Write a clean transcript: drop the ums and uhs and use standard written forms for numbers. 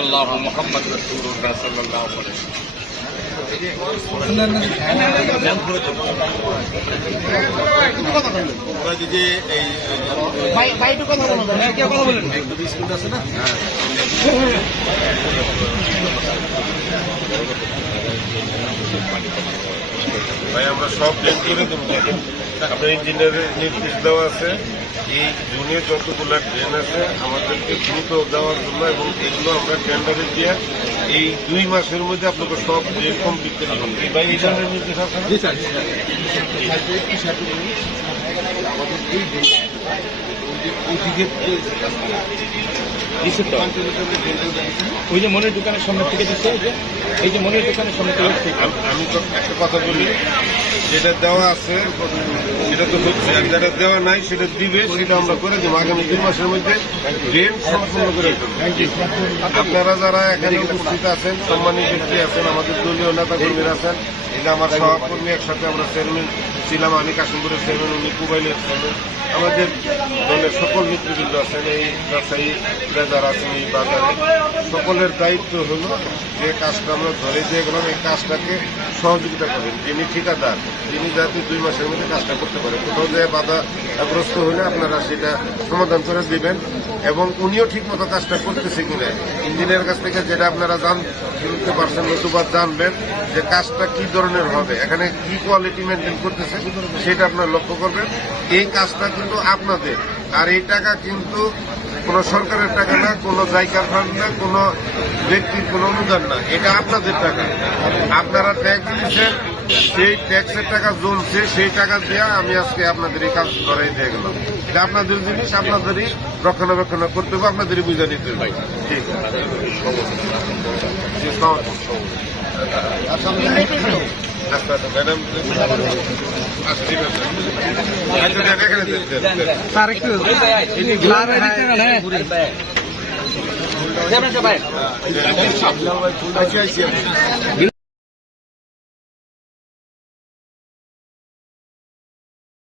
ইল্লাল্লাহু মুহাম্মাদুর রাসূলুল্লাহ সাল্লাল্লাহু আলাইহি ভাই আমরা সব ড্রেন করে দেবো। আপনার ইঞ্জিনিয়ারের নির্দেশ দেওয়া আছে এই জুনে যতগুলো ড্রেন আছে আমাদেরকে দ্রুত দেওয়ার জন্য, এবং এগুলো আমরা টেন্ডারে দিয়ে এই 2 মাসের মধ্যে আপনাকে সব ড্রেন কমপ্লিট করে দেবেন। ভাই এই ধরনের নির্দেশ আছে না? আমাদের এই ওই যে মনের দোকানের সামনে থেকে দিচ্ছে, এই যে মনের দোকানের সামনে থেকে আমি তো একটা কথা বলি, যেটা দেওয়া আছে সেটা তো হচ্ছে, আর যেটা দেওয়া নাই সেটা দিবে, সেটা আমরা করে দেবো আগামী 2 মাসের মধ্যে ড্রেন সম্পূর্ণ করে দেবো। আপনারা যারা এখানে উপস্থিত আছেন, সম্মানিত ব্যক্তি আছেন, আমাদের দলীয় নেতা কর্মীরা আছেন, এটা আমার সহকর্মী, একসাথে আমরা চেয়ারম্যান ছিলাম, আমি কাশিমপুরের চেয়ারম্যান, উনি কুবাইলের চেয়ারম্যান, আমাদের দলের সকল নেতৃবৃন্দ আছেন, এই ব্যবসায়ী যারা আছেন এই বাজারে, সকলের দায়িত্ব হলো যে কাজটা আমরা ধরে দিয়ে গেলাম, এই কাজটাকে সহযোগিতা করেন। যিনি ঠিকাদার, যিনি যাতে 2 মাসের মধ্যে কাজটা করতে পারে, কোথাও যে বাধাগ্রস্ত হলে আপনারা সেটা সমাধান করে দিবেন, এবং উনিও ঠিক মতো কাজটা করতেছে কিনা ইঞ্জিনিয়ার কাছ থেকে যেটা আপনারা জানতে পারছেন, নতুবা জানবেন যে কাজটা কি ধরনের হবে, এখানে কি কোয়ালিটি মেনটেন করতেছে সেটা আপনারা লক্ষ্য করবেন। এই কাজটা কিন্তু আপনাদের, আর এই টাকা কিন্তু কোনো সরকারের টাকা না, কোনো জায়গার ফান্ড না, কোনো ব্যক্তির কোনো অনুদান না, এটা আপনাদের টাকা। আপনারা ট্যাক্স দিচ্ছেন, সেই ট্যাক্সের টাকা জমছে, সেই টাকা দিয়ে আমি আজকে আপনাদের এই কাজ করাই দিয়ে গেলাম। এটা আপনাদের জিনিস, আপনাদেরই রক্ষণাবেক্ষণ করতে হবে, আপনাদেরই বুঝে নিতে হবে। ঠিক আছে ম্যাডাম,